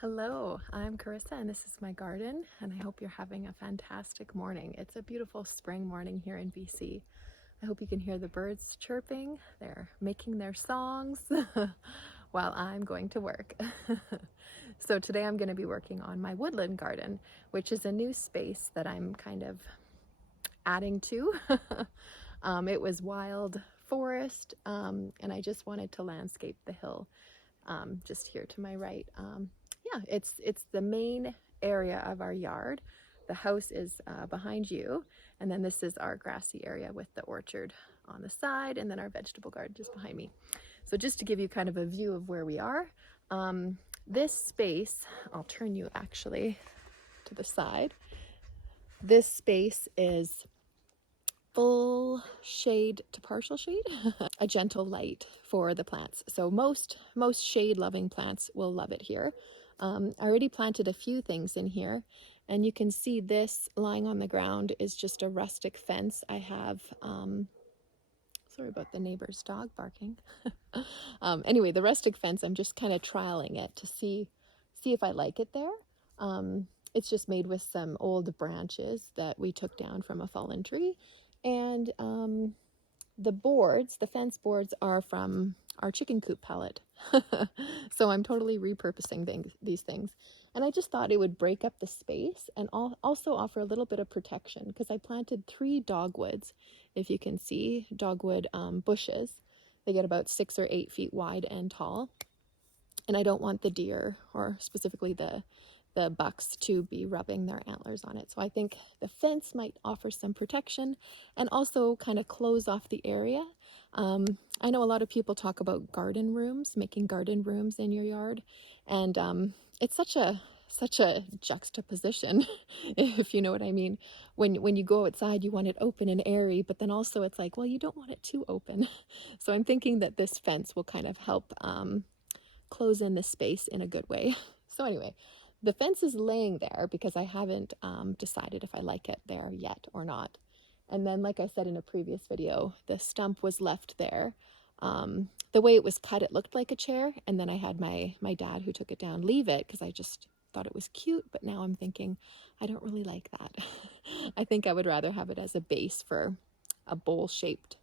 Hello, I'm Carissa and this is my garden, and I hope you're having a fantastic morning. It's a beautiful spring morning here in BC. I hope you can hear the birds chirping. They're making their songs while I'm going to work. So today I'm going to be working on my woodland garden, which is a new space that I'm kind of adding to. It was wild forest, and I just wanted to landscape the hill just here to my right. Yeah, it's the main area of our yard. The house is behind you, and then this is our grassy area with the orchard on the side, and then our vegetable garden just behind me. So just to give you kind of a view of where we are, this space, I'll turn you actually to the side. This space is full shade to partial shade, a gentle light for the plants. So most shade loving plants will love it here. I already planted a few things in here, and you can see this lying on the ground is just a rustic fence. I have, sorry about the neighbor's dog barking. Anyway, the rustic fence, I'm just kind of trialing it to see if I like it there. It's just made with some old branches that we took down from a fallen tree. And the fence boards are from our chicken coop pellet. So I'm totally repurposing these things. And I just thought it would break up the space and also offer a little bit of protection, because I planted 3 dogwoods, if you can see, dogwood bushes. They get about 6 or 8 feet wide and tall. And I don't want the deer, or specifically the bucks, to be rubbing their antlers on it. So I think the fence might offer some protection and also kind of close off the area. I know a lot of people talk about garden rooms, making garden rooms in your yard, and it's such a juxtaposition, if you know what I mean. When you go outside, you want it open and airy, but then also it's like, well, you don't want it too open. So I'm thinking that this fence will kind of help close in the space in a good way. So anyway, the fence is laying there because I haven't decided if I like it there yet or not. And then, like I said in a previous video, the stump was left there. The way it was cut, it looked like a chair. And then I had my dad, who took it down, leave it because I just thought it was cute. But now I'm thinking, I don't really like that. I think I would rather have it as a base for a bowl-shaped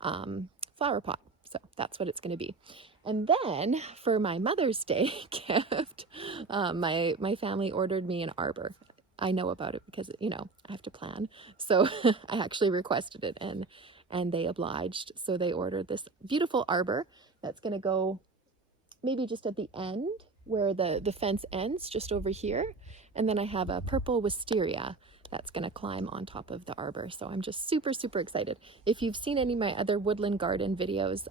flower pot. So that's what it's going to be. And then for my Mother's Day gift, my family ordered me an arbor. I know about it because, you know, I have to plan. So I actually requested it, and they obliged. So they ordered this beautiful arbor that's going to go maybe just at the end where the fence ends, just over here. And then I have a purple wisteria that's going to climb on top of the arbor. So I'm just super, super excited. If you've seen any of my other woodland garden videos,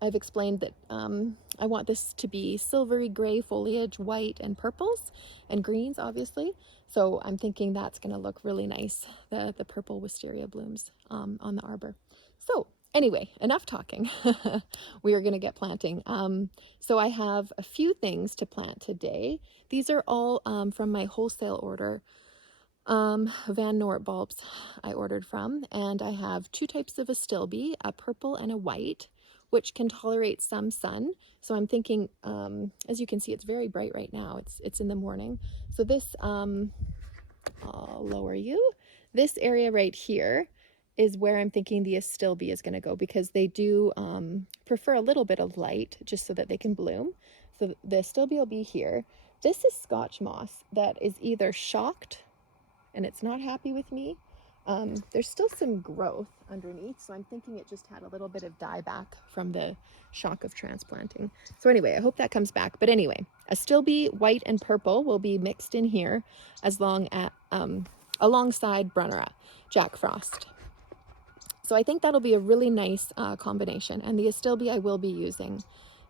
I've explained that I want this to be silvery gray foliage, white and purples and greens, obviously. So I'm thinking that's going to look really nice, the purple wisteria blooms on the arbor. So anyway, enough talking. We are going to get planting. So I have a few things to plant today. These are all from my wholesale order. Van Noort bulbs I ordered from, and I have 2 types of Astilbe, a purple and a white, which can tolerate some sun. So I'm thinking, as you can see, it's very bright right now. It's in the morning. So this, I'll lower you. This area right here is where I'm thinking the Astilbe is going to go, because they do prefer a little bit of light just so that they can bloom. So the Astilbe will be here. This is Scotch moss that is either shocked and it's not happy with me. There's still some growth underneath, so I'm thinking it just had a little bit of dieback from the shock of transplanting. So anyway, I hope that comes back. But anyway, Astilbe white and purple will be mixed in here, as long as alongside Brunnera, Jack Frost. So I think that'll be a really nice combination. And the Astilbe I will be using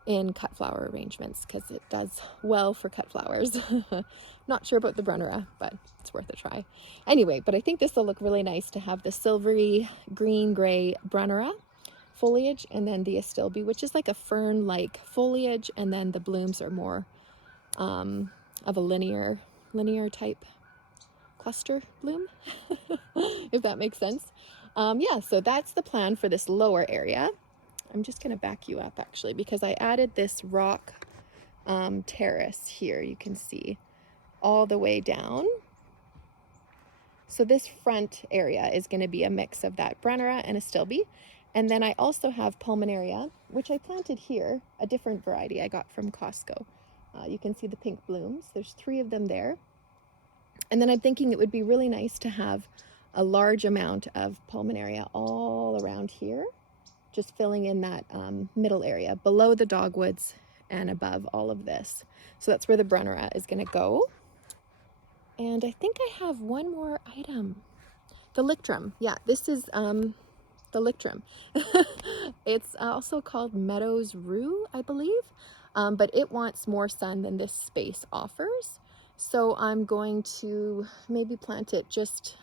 in cut flower arrangements because it does well for cut flowers. Not sure about the Brennera, but it's worth a try. Anyway, but I think this will look really nice to have the silvery green-gray Brennera foliage, and then the Astilbe, which is like a fern-like foliage, and then the blooms are more of a linear type cluster bloom, if that makes sense. Yeah, so that's the plan for this lower area. I'm just going to back you up actually, because I added this rock terrace here, you can see all the way down. So this front area is going to be a mix of that Brennera and Astilbe. And then I also have Pulmonaria, which I planted here, a different variety I got from Costco. You can see the pink blooms. There's 3 of them there. And then I'm thinking it would be really nice to have a large amount of Pulmonaria all around here, just filling in that middle area below the dogwoods and above all of this. So that's where the Brennera is going to go. And I think I have one more item. The Lictrum. Yeah, this is the Lictrum. It's also called Meadows Rue, I believe. But it wants more sun than this space offers. So I'm going to maybe plant it just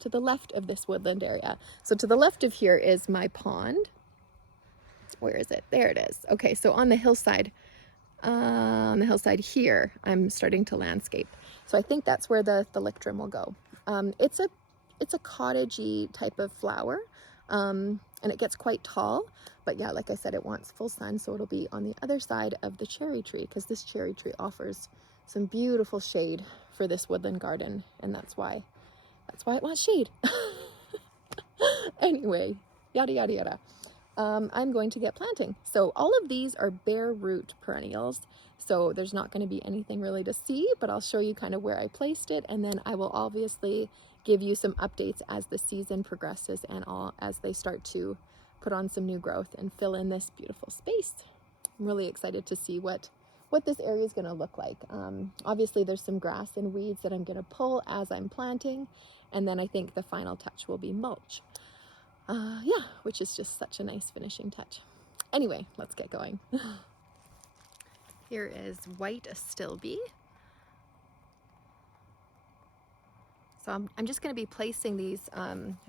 to the left of this woodland area. So to the left of here is my pond. Where is it? There it is. Okay, so on the hillside here, I'm starting to landscape. So I think that's where the Lictrum will go. It's a cottagey type of flower, and it gets quite tall. But yeah, like I said, it wants full sun, so it'll be on the other side of the cherry tree, because this cherry tree offers some beautiful shade for this woodland garden, and that's why it wants shade. Anyway, yada yada yada. I'm going to get planting. So all of these are bare root perennials, so there's not going to be anything really to see, but I'll show you kind of where I placed it, and then I will obviously give you some updates as the season progresses and as they start to put on some new growth and fill in this beautiful space. I'm really excited to see what this area is going to look like. Obviously there's some grass and weeds that I'm going to pull as I'm planting, and then I think the final touch will be mulch. Yeah, which is just such a nice finishing touch. Anyway, let's get going. Here is white Astilbe. So I'm just going to be placing these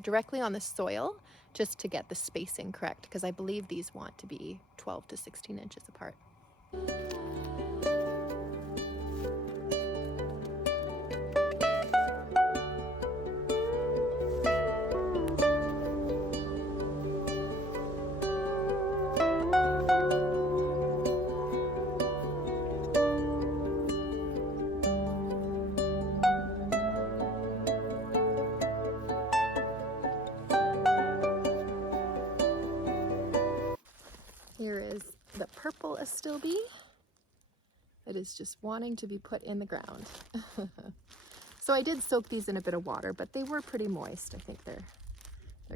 directly on the soil just to get the spacing correct, because I believe these want to be 12 to 16 inches apart. Here is the Purple Astilbe that is just wanting to be put in the ground. So I did soak these in a bit of water, but they were pretty moist. I think they're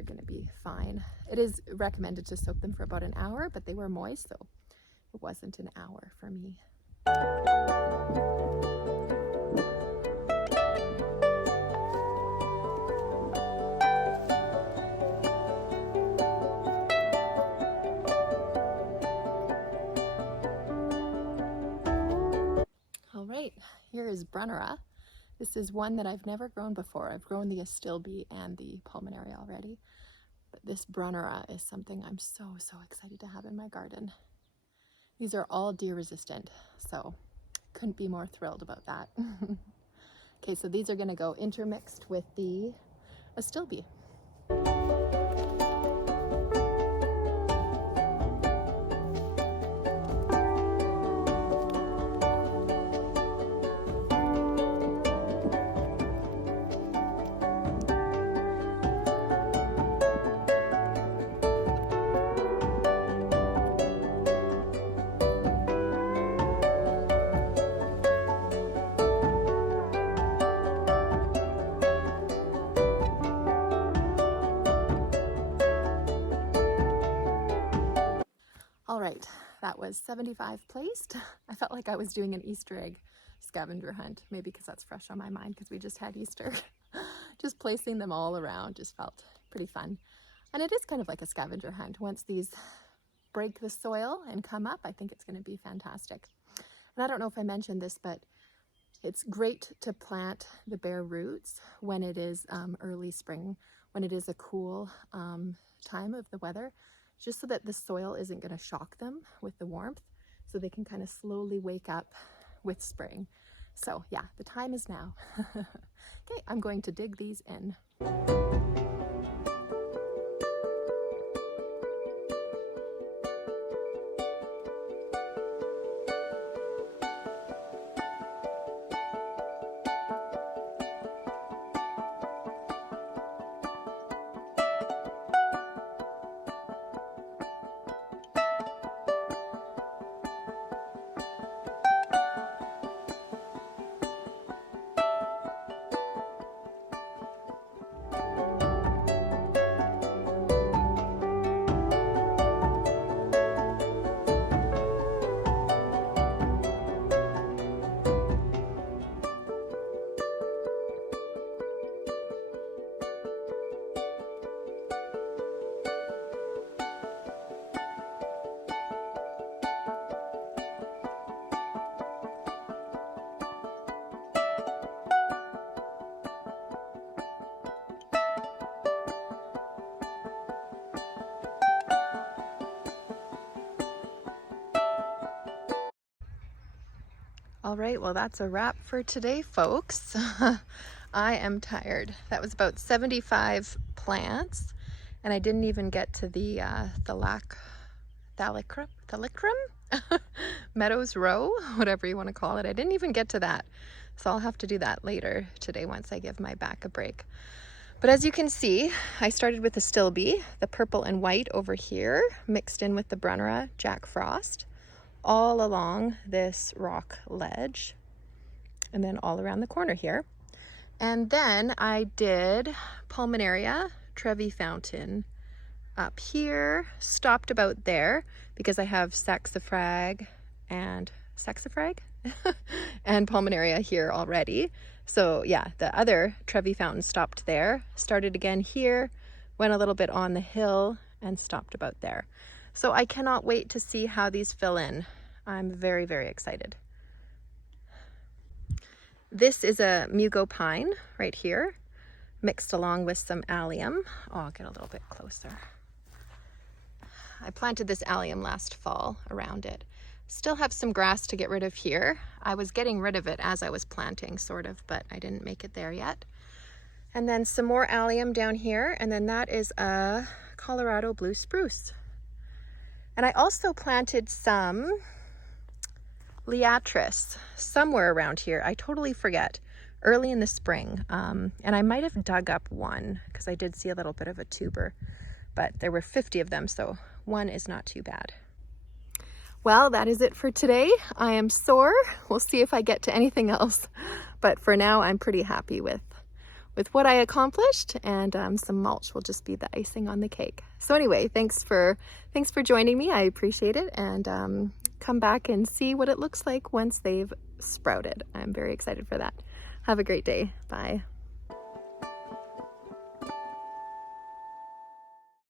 going to be fine. It is recommended to soak them for about an hour, but they were moist, so it wasn't an hour for me. All right, here is Brunnera. This is one that I've never grown before. I've grown the Astilbe and the Pulmonaria already, but this Brunnera is something I'm so excited to have in my garden. These are all deer resistant, so couldn't be more thrilled about that. Okay, so these are going to go intermixed with the Astilbe. All right, that was 75 placed. I felt like I was doing an Easter egg scavenger hunt, maybe because that's fresh on my mind because we just had Easter. Just placing them all around just felt pretty fun. And it is kind of like a scavenger hunt. Once these break the soil and come up, I think it's going to be fantastic. And I don't know if I mentioned this, but it's great to plant the bare roots when it is early spring, when it is a cool time of the weather, just so that the soil isn't going to shock them with the warmth, so they can kind of slowly wake up with spring. So yeah, the time is now. Okay, I'm going to dig these in. All right, well, that's a wrap for today, folks. I am tired. That was about 75 plants, and I didn't even get to the thalicrum? Meadows Row, whatever you want to call it. I didn't even get to that, so I'll have to do that later today once I give my back a break. But as you can see, I started with the Astilbe, the purple and white over here, mixed in with the Brunnera Jack Frost, all along this rock ledge, and then all around the corner here. And then I did Pulmonaria, Trevi Fountain up here, stopped about there because I have saxifrage and Pulmonaria here already. So yeah, the other Trevi Fountain stopped there, started again here, went a little bit on the hill, and stopped about there. So I cannot wait to see how these fill in. I'm very, very excited. This is a Mugo Pine right here, mixed along with some allium. Oh, I'll get a little bit closer. I planted this allium last fall around it. Still have some grass to get rid of here. I was getting rid of it as I was planting, sort of, but I didn't make it there yet. And then some more allium down here, and then that is a Colorado blue spruce. And I also planted some liatris somewhere around here. I totally forget. Early in the spring. And I might have dug up one because I did see a little bit of a tuber, but there were 50 of them, so one is not too bad. Well, that is it for today. I am sore. We'll see if I get to anything else. But for now, I'm pretty happy with what I accomplished, and some mulch will just be the icing on the cake. So anyway, thanks for joining me. I appreciate it, and come back and see what it looks like once they've sprouted. I'm very excited for that. Have a great day. Bye.